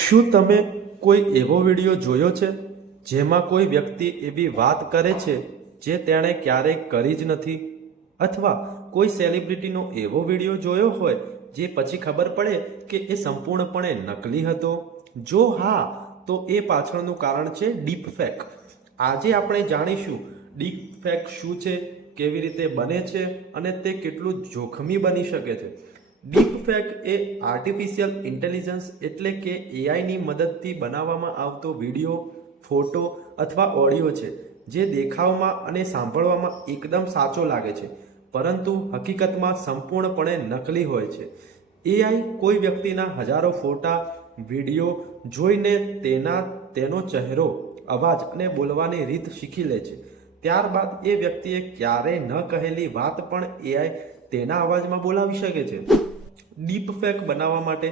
શું તમે કોઈ એવો વિડીયો જોયો છે જેમાં કોઈ વ્યક્તિ એવી વાત કરે છે જે તેણે ક્યારેય કરી જ નથી? અથવા કોઈ સેલિબ્રિટીનો એવો વિડીયો જોયો હોય જે પછી ખબર પડે કે એ સંપૂર્ણપણે નકલી હતો? જો હા, તો એ પાછળનું કારણ છે ડીપફેક. આજે આપણે જાણીશું ડીપફેક શું છે, કેવી રીતે બને છે અને તે કેટલું જોખમી બની શકે છે. ડીપફેક એ આર્ટિફિશિયલ ઇન્ટેલિજન્સ એટલે કે એઆઈની મદદથી બનાવવામાં આવતો વિડીયો, ફોટો અથવા ઓડિયો છે જે દેખાવમાં અને સાંભળવામાં એકદમ સાચો લાગે છે, પરંતુ હકીકતમાં સંપૂર્ણપણે નકલી હોય છે. એઆઈ કોઈ વ્યક્તિના હજારો ફોટા, વિડીયો જોઈને તેનો ચહેરો, અવાજ અને બોલવાની રીત શીખી લે છે. ત્યારબાદ એ વ્યક્તિએ ક્યારેય ન કહેલી વાત પણ એઆઈ તેના અવાજમાં બોલાવી શકે છે. ડીપફેક બનાવવા માટે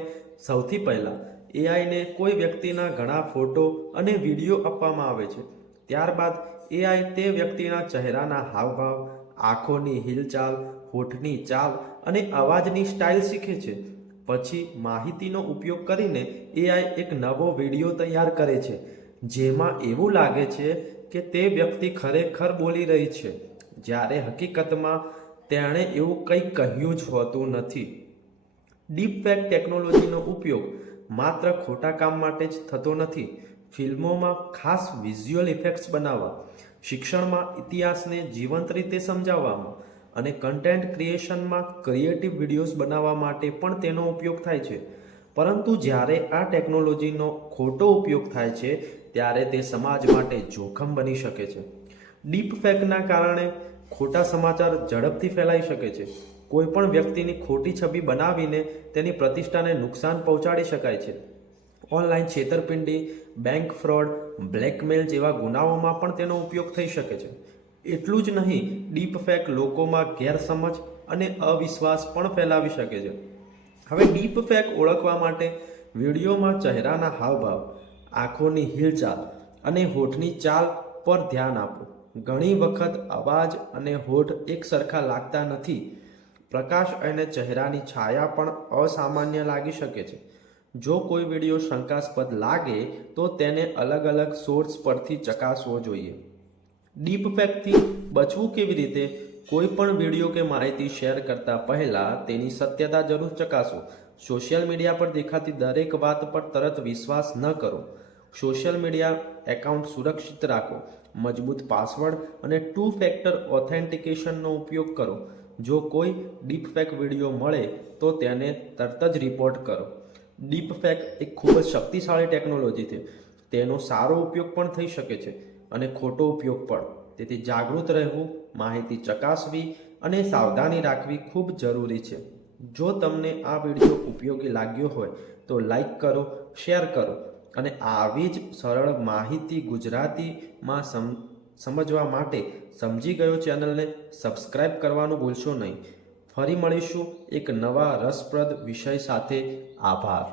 સૌથી પહેલાં એઆઈને કોઈ વ્યક્તિના ઘણા ફોટો અને વિડીયો આપવામાં આવે છે. ત્યારબાદ એઆઈ તે વ્યક્તિના ચહેરાના હાવભાવ, આંખોની હિલચાલ, હોઠની ચાલ અને અવાજની સ્ટાઇલ શીખે છે. પછી માહિતીનો ઉપયોગ કરીને એઆઈ એક નવો વિડીયો તૈયાર કરે છે જેમાં એવું લાગે છે કે તે વ્યક્તિ ખરેખર બોલી રહી છે, જ્યારે હકીકતમાં તેણે એવું કંઈ કહ્યું જ હોતું નથી. ડીપફેક ટેકનોલોજીનો ઉપયોગ માત્ર ખોટા કામ માટે જ થતો નથી. ફિલ્મોમાં ખાસ વિઝ્યુઅલ ઇફેક્ટ્સ બનાવવા, શિક્ષણમાં ઇતિહાસને જીવંત રીતે સમજાવવામાં અને કન્ટેન્ટ ક્રિએશનમાં ક્રિએટિવ વિડીયોઝ બનાવવા માટે પણ તેનો ઉપયોગ થાય છે. પરંતુ જ્યારે આ ટેકનોલોજીનો ખોટો ઉપયોગ થાય છે ત્યારે તે સમાજ માટે જોખમ બની શકે છે. ડીપફેકના કારણે ખોટા સમાચાર ઝડપથી ફેલાઈ શકે છે. કોઈપણ વ્યક્તિની ખોટી છબી બનાવીને તેની પ્રતિષ્ઠાને નુકસાન પહોંચાડી શકાય છે. ઓનલાઈન છેતરપિંડી, બેંક ફ્રોડ, બ્લેકમેલ જેવા ગુનાઓમાં પણ તેનો ઉપયોગ થઈ શકે છે. એટલું જ નહીં, ડીપફેક લોકોમાં ગેરસમજ અને અવિશ્વાસ પણ ફેલાવી શકે છે. હવે ડીપફેક ઓળખવા માટે વિડીયોમાં ચહેરાના હાવભાવ, આંખોની હિલચાલ અને હોઠની ચાલ પર ધ્યાન આપો. ઘણી વખત અવાજ અને હોઠ એક સરખા લાગતા નથી. પ્રકાશ અને ચહેરાની છાયા પણ અસામાન્ય લાગી શકે છે. જો કોઈ વિડીયો શંકાસ્પદ લાગે તો તેને અલગ અલગ સોર્સ પરથી ચકાસવો જોઈએ. ડીપફેકથી બચવું કેવી રીતે? કોઈ પણ વિડીયો કે માહિતી શેર કરતા પહેલા તેની સત્યતા જરૂર ચકાસો. સોશિયલ મીડિયા પર દેખાતી દરેક વાત પર તરત વિશ્વાસ ન કરો. સોશિયલ મીડિયા એકાઉન્ટ સુરક્ષિત રાખો. મજબૂત પાસવર્ડ અને 2 ફેક્ટર ઓથેન્ટિકેશનનો ઉપયોગ કરો. જો કોઈ ડીપફેક વિડીયો મળે તો તેને તરત જ રિપોર્ટ કરો. ડીપફેક એક ખૂબ જ શક્તિશાળી ટેકનોલોજી છે. તેનો સારો ઉપયોગ પણ થઈ શકે છે અને ખોટો ઉપયોગ પણ. તેથી જાગૃત રહેવું, માહિતી ચકાસવી અને સાવધાની રાખવી ખૂબ જરૂરી છે. જો તમને આ વિડીયો ઉપયોગી લાગ્યો હોય તો લાઈક કરો, શેર કરો અને આવી જ સરળ માહિતી ગુજરાતીમાં સમજવા માટે સમજી ગયો ચેનલને સબસ્ક્રાઇબ કરવાનું ભૂલશો નહીં. ફરી મળીશું એક નવા રસપ્રદ વિષય સાથે. આભાર.